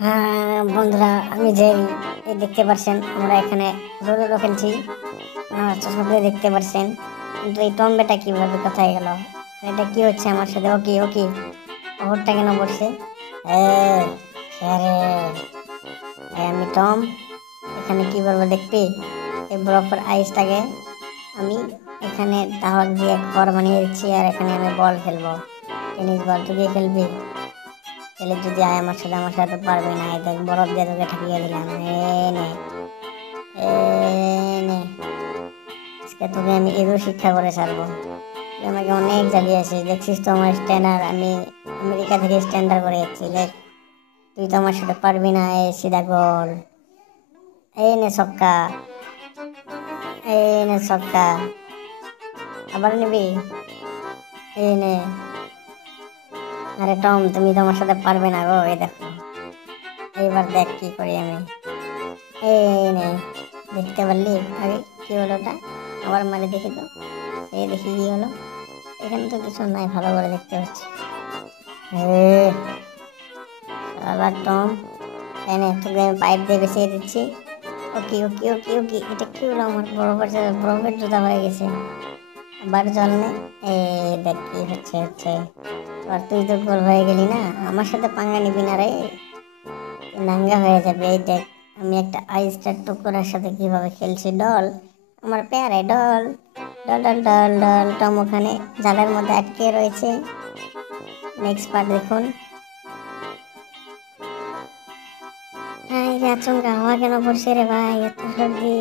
হ্যাঁ বন্ধুরা, আমি যে এই দেখতে পাচ্ছেন আমরা এখানে রোডো খেলছি। চশমা দিয়ে দেখতে পাচ্ছেন, কিন্তু এই টম্বেটা কিভাবে কোথায় গেল? এটা কি হচ্ছে আমার সাথে? ওকে ওকে, ওরটা কেন পড়ছে? এ আরে আমি টম, এখানে কি করবো দেখবি? এই বরফের আইসটাকে আমি এখানে দাওয়ার দিয়ে ঘর বানিয়ে দিচ্ছি, আর এখানে আমি বল খেলবো, টেনিস বল। তুই দিয়ে খেলবি? খেলে যদি আয় আমার সাথে পারবি না। এই দেখ, বরফ দিয়ে তোকে ঠাকিয়ে দিলাম। নে এ নে, আজকে তোকে আমি এগুলো শিক্ষা করে ছাড়বো। তুই আমাকে অনেক জ্বালিয়েছিস, দেখছিস তো আমার স্ট্যান্ডার্ড। আমি আমেরিকা থেকে স্ট্যান্ডার্ড করে যাচ্ছি। দেখ, তুই তো আমার সাথে পারবি না। এই সিধা গোল, এই নে ছক্কা, এই নে ছক্কা। আবার নিবি? এই নে। আরে টম, তুমি তো আমার সাথে পারবে না গো। এই দেখো, এইবার দেখ কি করি আমি। এই নে, দেখতে পারলি আগে কি হলো ওটা? আবার মারে দেখি তো, এই দেখি কি হলো। এখানে তো কিছু নাই, ভালো করে দেখতে পাচ্ছি। আবার টম, এনে তোকে আমি পাইপ দিয়ে বেঁচে দিচ্ছি। ওকে ওকে ওকে ওকে, এটা কি হলো? আমার বরফের জুতা হয়ে গেছে। আবার জল নে। এই দেখ কি হচ্ছে। আর তুই তো গোল হয়ে গেলি না, আমার সাথে পাঙ্গা নিবি না রে, নাঙ্গা হয়ে যাবে। এই দেখ, আমি একটা আইসটার টুকরার সাথে কিভাবে খেলছি। ডল, আমার পেয়ারে doll, doll doll doll doll. Tom ওখানে জালের মধ্যে আটকে রয়েছে। নেক্সট পার্ট দেখুন। হ্যাঁ, এই আচমকা হাওয়া কেন পড়ছে রে ভাই? এত সর্দি,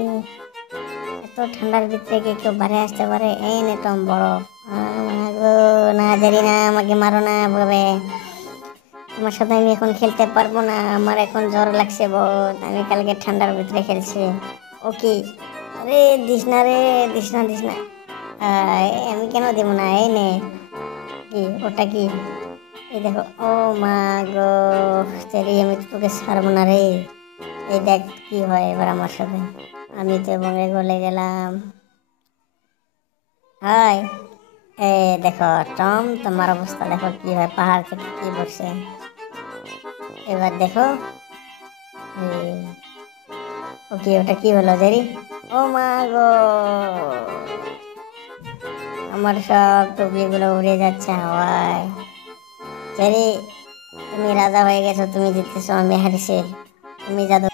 এত ঠান্ডার ভিতরে কি কেউ বাইরে আসতে পারে? এই নে টম বরফ। গো, না জানি না, আমাকে মারো না ভাবে। তোমার সাথে আমি এখন খেলতে পারবো না, আমার এখন জ্বর লাগছে বহুত। আমি কালকে ঠান্ডার ভিতরে খেলছি। ওকে, আরে দিস না রে, দিস না। আমি কেন দেবো না? এই নে। কি ওটা কি? এই দেখো, ও মা গো, তেরি আমি তো তোকে ছাড়বো না রে। এই দেখ কি হয় এবার আমার সাথে। আমি তো বঙ্গে গলে গেলাম। হাই, এই দেখো টম, তোমার অবস্থা দেখো কি হয়, পাহাড় থেকে কি পড়ছে। এবার দেখো। ওকে, ওটা কি হলো জেরি? ও মা গো, আমার সব টুপিগুলো উড়ে যাচ্ছে হাওয়ায়। জেরি, তুমি রাজা হয়ে গেছো, তুমি জিতেছো, আমি হারছি। তুমি জাদু